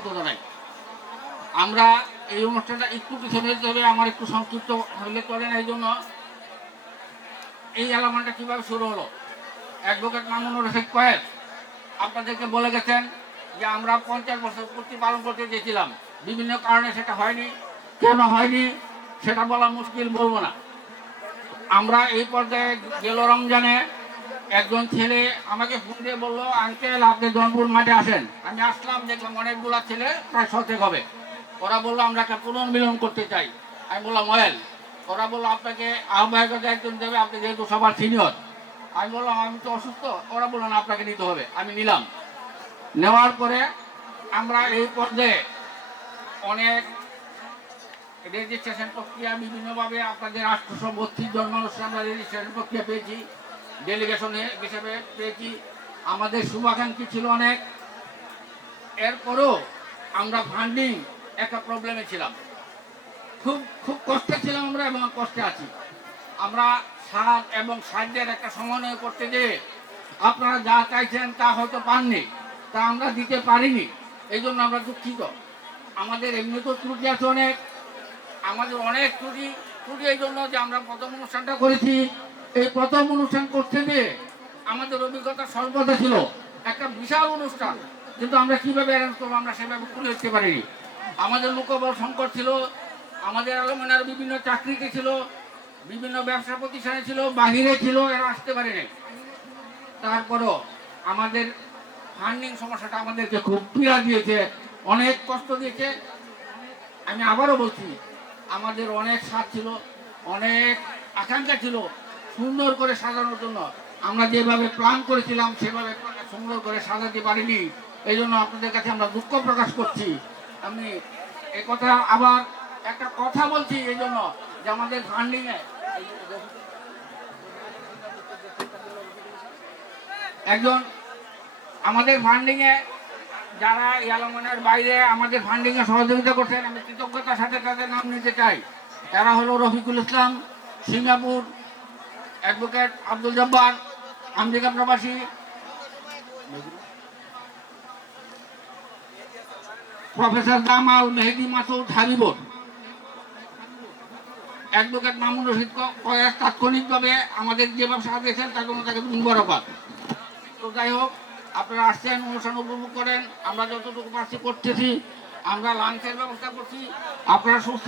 জানাই। আমরা এই অনুষ্ঠানটা একটু পিছনে যেতে হবে, আমার একটু সংক্ষিপ্ত হলে চলেন। এই জন্য এই অ্যালাউন্সটা কীভাবে শুরু হলো, অ্যাডভোকেট মামুনুর রশিদ কয়েদ আপনাদেরকে বলে গেছেন যে আমরা 50 বছর পূর্তি পালন করতে চেয়েছিলাম, বিভিন্ন কারণে সেটা হয়নি। কেন হয়নি সেটা বলা মুশকিল, বলবো না। আমরা এই পর্যায়ে গেল রমজানে একজন ছেলে আমাকে ফোন দিয়ে বললো, আঙ্কেল আপনি জনপুর মাঠে আসেন। আমি আসলাম, দেখলাম অনেকগুলো ছেলে প্রায় 100 হবে। ওরা বললো আমরা একটা পুনর্মিলন করতে চাই। আমি বললাম ওয়েল। ওরা বললো আপনাকে আহ্বায়কের একজন দেবে, আপনি যেহেতু সবার সিনিয়র। আমি বললাম আমি তো অসুস্থ। ওরা বললো না, আপনাকে নিতে হবে। আমি নিলাম। নেওয়ার পরে আমরা এই পর্যায়ে অনেক রেজিস্ট্রেশন প্রক্রিয়া বিভিন্নভাবে আপনাদের 832 জন মানুষের আমরা রেজিস্ট্রেশন প্রক্রিয়া পেয়েছি, ডেলিগেশন হিসেবে পেয়েছি। আমাদের শুভাকাঙ্ক্ষী ছিল অনেক। এরপরও আমরা ফান্ডিং একটা প্রবলেমে ছিলাম, খুব খুব কষ্টে ছিলাম আমরা, এবং কষ্টে আছি আমরা। সাত এবং সাহায্যের একটা সমন্বয় করতে যেয়ে আপনারা যা চাইছেন তা হয়তো পাননি, তা আমরা দিতে পারিনি। এই জন্য আমরা দুঃখিত। আমাদের এমনি তো ত্রুটি আছে অনেক, আমাদের অনেক ত্রুটি এই জন্য যে আমরা প্রথম অনুষ্ঠানটা করেছি। এই প্রথম অনুষ্ঠান করতে গিয়ে আমাদের অভিজ্ঞতা সর্বদা ছিল একটা বিশাল অনুষ্ঠান, কিন্তু আমরা কীভাবে অ্যারেঞ্জ করবো আমরা সেভাবে করে উঠতে পারিনি। আমাদের লোকবল সংকট ছিল, আমাদের আলমনার বিভিন্ন চাকরিতে ছিল, বিভিন্ন ব্যবসা প্রতিষ্ঠানে ছিল, বাহিরে ছিল, এরা আসতে পারেনি। তারপরও আমাদের ফান্ডিং সমস্যাটা আমাদেরকে খুব পীড়া দিয়েছে, অনেক কষ্ট দিয়েছে। আমি আবারও বলছি, আমাদের অনেক স্বাদ ছিল, অনেক আকাঙ্ক্ষা ছিল সুন্দর করে সাজানোর জন্য। আমরা যেভাবে প্ল্যান করেছিলাম সেভাবে সুন্দর করে সাজাতে পারিনি। এই জন্য আপনাদের কাছে আমরা দুঃখ প্রকাশ করছি। আমি এই কথা আবার একটা কথা বলছি এই জন্য যে আমাদের ফান্ডিংয়ে একজন আমাদের ফান্ডিংয়ে যারা ইয়ালমনের বাইরে আমাদের ফান্ডিংয়ে সহযোগিতা করছেন, আমি কৃতজ্ঞতার সাথে তাদের নাম নিতে চাই। এরা হলো Rafiqul Islam Singapore, advocate Abdul Jabbar America প্রবাসী, প্রফেসর জামাল মেহেদি মাসুদ হাবিবুর, অ্যাডভোকেট মামুনুর রশিদ কয়েক তাৎক্ষণিকভাবে আমাদের যেভাবে সাহায্য দিয়েছেন তার জন্য তাকে মুবারকবাদ। তো যাই হোক, আপনারা আসছেন, অনুষ্ঠান উপভোগ করেন, আমরা যতটুকু পারছি করতেছি। আমরা লাঞ্চের ব্যবস্থা করছি, আপনারা সুস্থ